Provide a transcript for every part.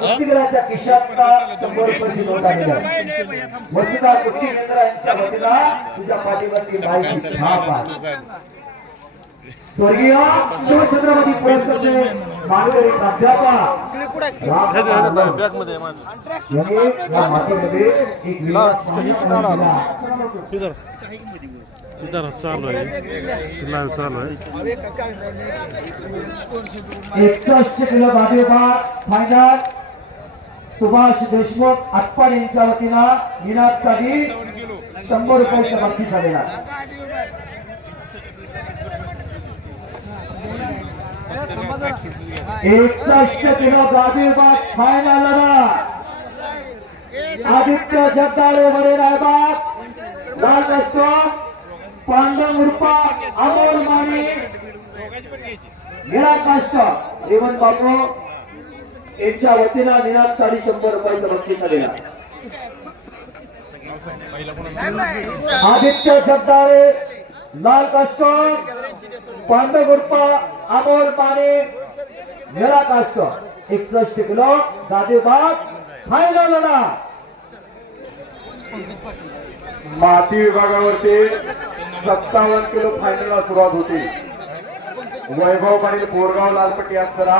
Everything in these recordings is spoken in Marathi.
कुस्तीगीराच्या खिशातला शंभर रुपयाची नोट आलेली आहे वसुधा कुस्ती केंद्र यांच्या वतीला तुझ्या पाठीवरती माहिती स्वर्गीय शिवछत्रपती पुरस्कृत मानकरी प्राध्यापक यांनी या मातीमध्ये एक चालू आहे. लाईव्ह चालू आहे. एकसष्ट किलो बाबेबाद फायनल सुभाष देशमुख आटपाड यांच्या वतीनं वतीला विनासाठी शंभर रुपयाचं बक्षीस झालेला एकसष्ट किलो गादीबाग फायनल आदित्य जगदाळे वडे रायबाग लाल रस्टॉप पांडव रुपा अमोल माने. निळा काष्ट. रेवण बापू यांच्या वतीला निनाद साडी शंभर रुपयाचं बक्षीस आलेला आदित्य सत्तारे लाल काष्ट पांडव गुरपा अमोल पाने निळा काष्ट एकसष्ट किलो दादेबाग फायनल लढा माती विभागावरती सत्तावन्न किलो फायनलला सुरुवात होती. वैभव पाटील बोरगाव लालपट्टी असताना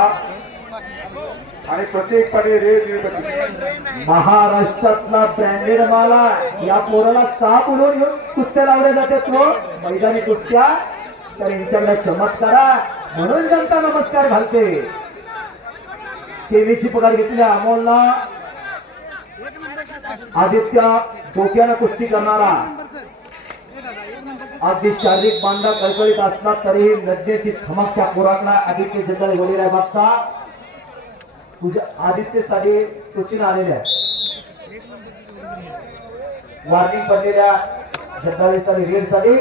आणि प्रत्येक पाटील रेड महाराष्ट्रातला ब्रँडेड माल आहे. या पोराला साप उडवून घेऊन कुस्त्या लावल्या जातात मैदानी कुस्त्या. तर यांच्याकडे चमत्कार म्हणून जनता नमस्कार घालते. केवीची पगार घेतली अमोलला. आदित्य डोक्यानं कुस्ती करणारा. अगदी शारीरिक बांधा कळकळीत असला तरीही लज्जेची थमकच्या पोरांना आदित्य जंगल वडील आहे तुझ्या आदित्यसाठी सूचना आलेल्या आहे वॉर्निंग पडलेल्या जगदाळे साठी रेडसाठी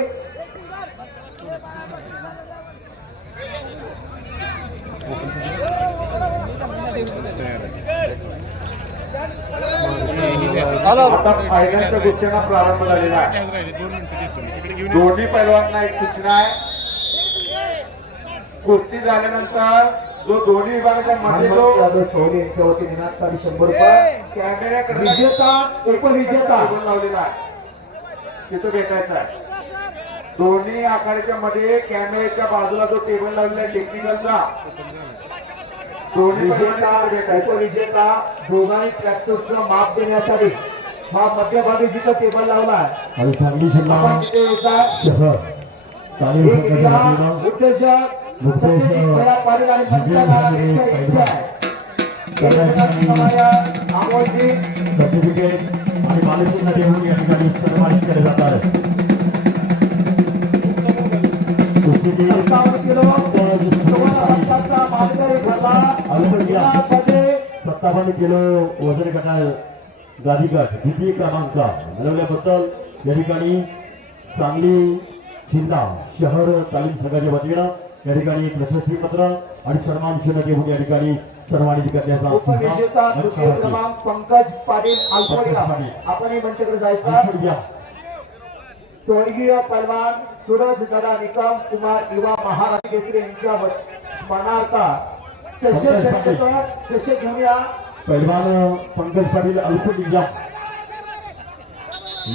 आता फायनलच्या गोष्टींना प्रारंभ झालेला आहे. दोन्ही पैलवांना एक सूचना आहे. कुस्ती झाल्यानंतर जो दोन्ही विभागाच्या मध्ये हनुमंत जो यादव सोहले यांच्या वतीने शंभर रुपये. कॅमेऱ्याकडे विजेता उपविजेता. टेबल लावलेला आहे. तिथं भेटायचा आहे. दोन्ही आखाड्याच्या मध्ये कॅमेऱ्याच्या बाजूला जो टेबल लावलेला आहे टेक्निकलचा दोन्ही विजेता उपविजेता दोघांनी प्रॅक्टिसला माप देण्यासाठी. हा मध्यभागी जिथं टेबल सांगली जिल्हा आपण विजय सर्टिफिकेट आणि मालकीचा देऊन या ठिकाणी सन्मानित केले जात आहे सत्तावन्न किलो वजन गटात गादीगट द्वितीय क्रमांक मिळवल्याबद्दल या ठिकाणी सांगली जिल्हा शहर तालीम संघाच्या वतीनं या ठिकाणी प्रशस्ती पत्र आणि सन्मान चिन्ह देऊन या ठिकाणी सन्मानित करण्याचा उपविजेता क्रमांक पंकज पाटील. आपण या मंचाकडे जायचं. या स्वर्गीय पलवान सूरज दादा निकम कुमार युवा महाराज केसरी यांच्या स्मरणार्थ चषक घेऊया. पैलवान पंकज पाटील अल्पडिया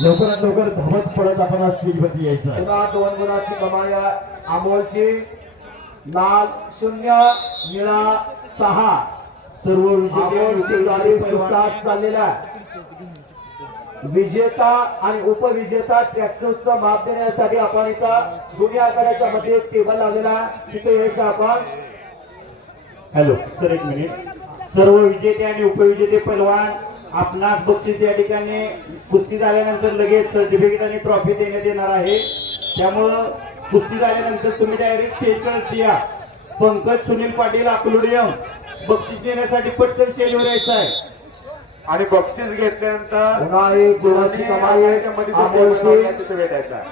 लवकरात लवकर धावत पडत आपण स्टेजवरती यायचं. पुन्हा दोन गुणाची कमाया अमोलची. लाल शून्य निळा सहा. सर्व विजेते चाललेला. विजेता आणि उपविजेता ट्रॅक्टरचं माप देण्यासाठी आपण इथं दोन्ही आखाड्याच्या मध्ये टेबल लावलेला तिथे यायचं आपण. हॅलो. सर एक मिनिट. सर्व विजेते आणि उपविजेते पैलवान आपणास बक्षीस या ठिकाणी कुस्ती झाल्यानंतर लगेच सर्टिफिकेट आणि ट्रॉफी देण्यात येणार आहे. त्यामुळं कुस्ती झाल्यानंतर तुम्ही डायरेक्ट स्टेजकडे या. पंकज सुनील पाटील अकलुडियम बक्षीस देण्यासाठी पटकन स्टेजवर यायचं आहे. आणि बक्षीस घेतल्यानंतर पुन्हा एक कमाई जो आहे तिथे भेटायचा.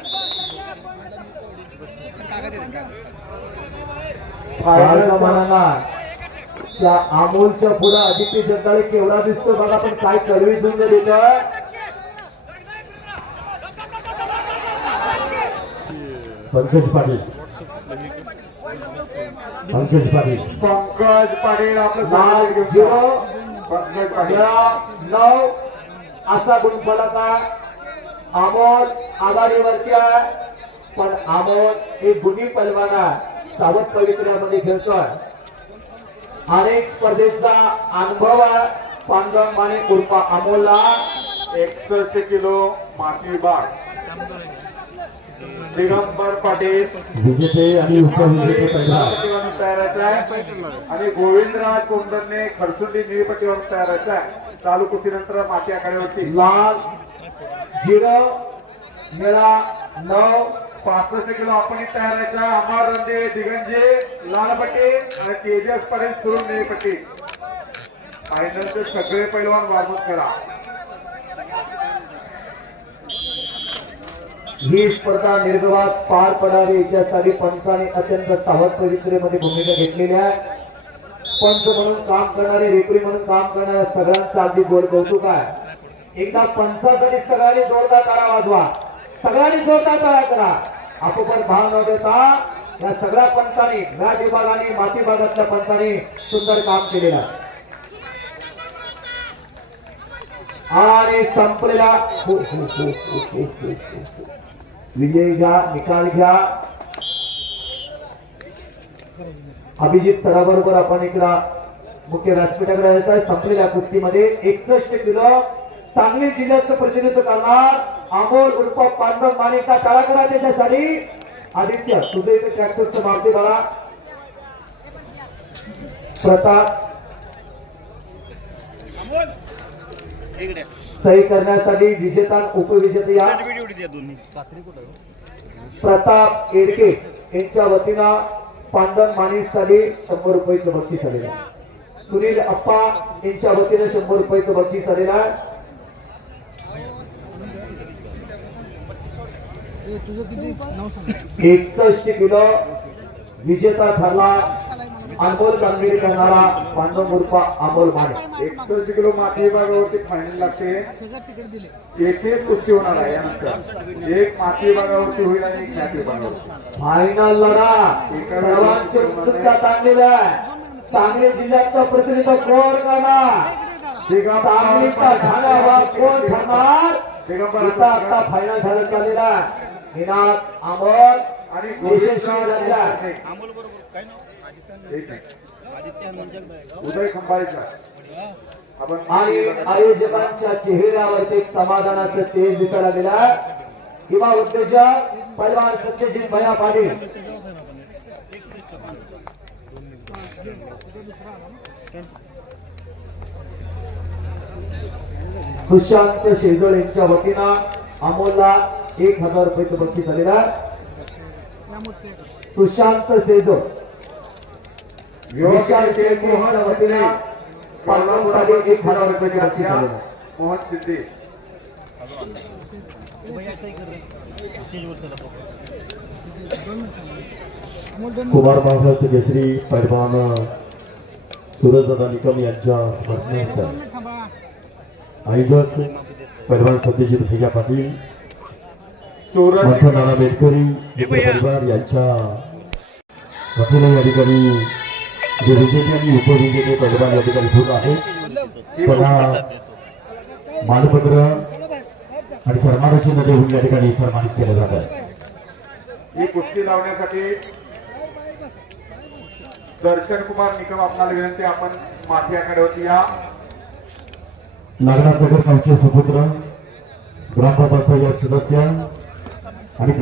त्या अमोलच्या पुढे आदित्य जगदाळे केवढा दिसतो बघा पण काय झुंज देत पंकज पाटील. पंकज पाटील. पंकज पाटील आपलं घेऊन झिरो जा. पाटील. नऊ असा गुणफलका अमोल आघाडीवरती आहे. पण अमोल हे गुन्ही पैलवाना सावध पवित्र्यामध्ये खेळतोय. अनेक स्पर्धेचा अनुभव आहे. पांडव माने उर्फा अमोलला. एकसष्ट किलो माती विभाग दिगंबर पाटील. विजेते आणि आणि गोविंदराज कोंडरने खरसुंडी निळपट्टीवरून तयारायचा आहे. चालू कुस्तीनंतर माती आखाड्यावरती लाल झिरो निळा नऊ पासष्ट किलो आपण तयारायचा अमर रंदे दिगंजे लालपट्टी आणि तेजस पाटील सुरून निळपट्टी फायनलचे सगळे पैलवान वाजवत करा ही स्पर्धा निर्गवात पार पडावी याच्यासाठी पंचाने अत्यंत सावध पवित्रेमध्ये भूमिका घेतलेली आहे. पंच म्हणून काम करणारे रेफरी म्हणून काम करणाऱ्या सगळ्यांचं अगदी गोड कौतुक आहे. एकदा पंचासाठी सगळ्यांनी जोरदार तारा वाजवा. सगळ्यांनी जोरदार तारा करा. आपण भाव न देता या सगळ्या पंचांनी मॅट विभागाने माती भागातल्या पंचांनी सुंदर काम केलेलं आहे. आणि संपलेला हो, हो, हो, विजय घ्या निकाल घ्या अभिजित सराबरोबर आपण इकडं मुख्य व्यासपीठाकडे येत आहे. संपलेल्या कुस्तीमध्ये एकसष्ट किलो. सांगली जिल्ह्याचं प्रतिनिधित्व करणार अमोल उर्फ पांडव मानेचा टाळा त्याच्यासाठी आदित्य तुझे ट्रॅक्टरचं मागते बघा. प्रताप. सही करण्यासाठी विजेता आणि उपविजेते या. प्रताप एडके यांच्या वतीनं पांडव मानेसाठी शंभर रुपयाचं बक्षीस आलेलं आहे सुनील अप्पा यांच्या वतीनं शंभर रुपयाचं बक्षीस आलेलं आहे एकसष्ट किलो विजेता ठरला. अनमोल कामगिरी करणारा पांडव मूर्फा अमोल माने. एकसष्ट किलो माती विभागावरती फायनल लागते. एक एक कुस्ती होणार आहे यानंतर. एक माती विभागावरती होईल आणि एक मॅट विभागावरती फायनल लढा. सर्वांचे उत्सुकता ताणलेली आहे. सांगली जिल्ह्याचं प्रतिनिधित्व कोण करणार? सांगलीचा झाल्यावा कोण ठरणार? दिगंबर इथं आता फायनल झालं चाललेला निनाद अमोल आणि यशस्वी झालेला आहे. उदय खंबाळेचा आणि आयोजकांच्या चेहऱ्यावरती समाधानाचं तेज दिसायला गेलं किंवा उद्योजक पैलवान सत्यजित भया पाटील सुशांत शेजोळ यांच्या वतीनं अमोलला एक हजार रुपयाचं बक्षीस झालेलं आहे. सुशांत शेजोळ. विशाल शेखोहच्या वतीनं पालकांसाठी एक हजार मोहन सिद्धी कुमार महाराष्ट्र केसरी पैलवान सूरजदादा निकम यांच्या स्मरणार्थ। आयोजक पैलवान सत्यजित भैया पाटील सूरज मंथन नाना बेटकरी परिवार यांच्या वतीने या ठिकाणी जे विजेते आणि उपविजेते पैलवान या ठिकाणी होत आहे. त्यांना मानपत्र आणि सन्मानाची नदी होऊन या ठिकाणी सन्मानित केलं जात आहे. ही कुस्ती लावण्यासाठी दर्शन कुमार निकम आपणाला विनंती आपण माथी आखाड्यावरती या. नागनाथ नगर गावचे सुपुत्र ग्रामपंचायत सदस्य आणि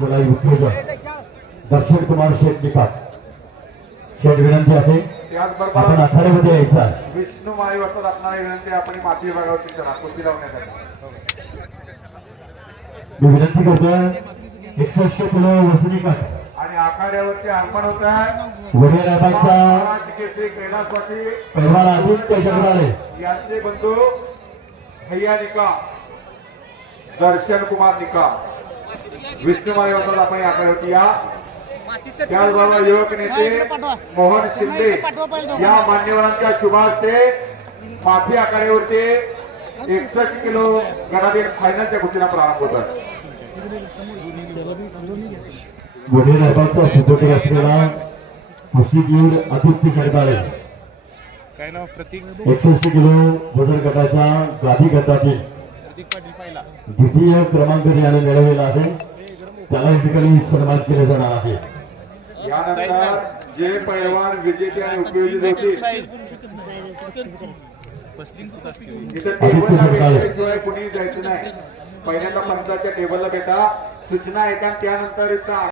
बोलाई उद्योजक दर्शन कुमार शेठ निकात शेठ विनंती आहे. आपण आखाड्यामध्ये यायचं. आहे विष्णू माळी वाजता आपणाला विनंती आपण माती विभागावरती चला कुस्ती लावण्यासाठी मी विनंती करतोय एकसष्ट किलो वसनी काठ. आणि आखाड्यावरती आगमन होत आहे. केसरी कैलास पाटील पैलवान आदित्य जगदाळे यांचे बंधू भैया निकाम दर्शन कुमार निकाम विष्णू माळी वाजता आपण आखाड्यावरती या. त्याचबरोबर युवक नेते मोहन शिंदे या मान्यवरांच्या शुभास्ते माफी आखाड्यावरती एकसष्ट किलो गटातील फायनलच्या कुस्तीला प्रारंभ होतात वडीलराबांचा सुपुत्र असलेला कुस्तीगीर आदित्य प्रतीक. एकसष्ट किलो वजन गटाच्या गादी गटातील द्वितीय क्रमांक ज्याने मिळवलेला आहे त्याला या ठिकाणी सन्मान केले जाणार आहे. यानंतर जे पैलवान विजेते आणि उपयोगी होतील इथं टेबलला भेटल्याशिवाय कुणी जायचं नाही. पहिल्यांदा पंचाच्या टेबलला भेटा. सूचना येतात त्यानंतर इथं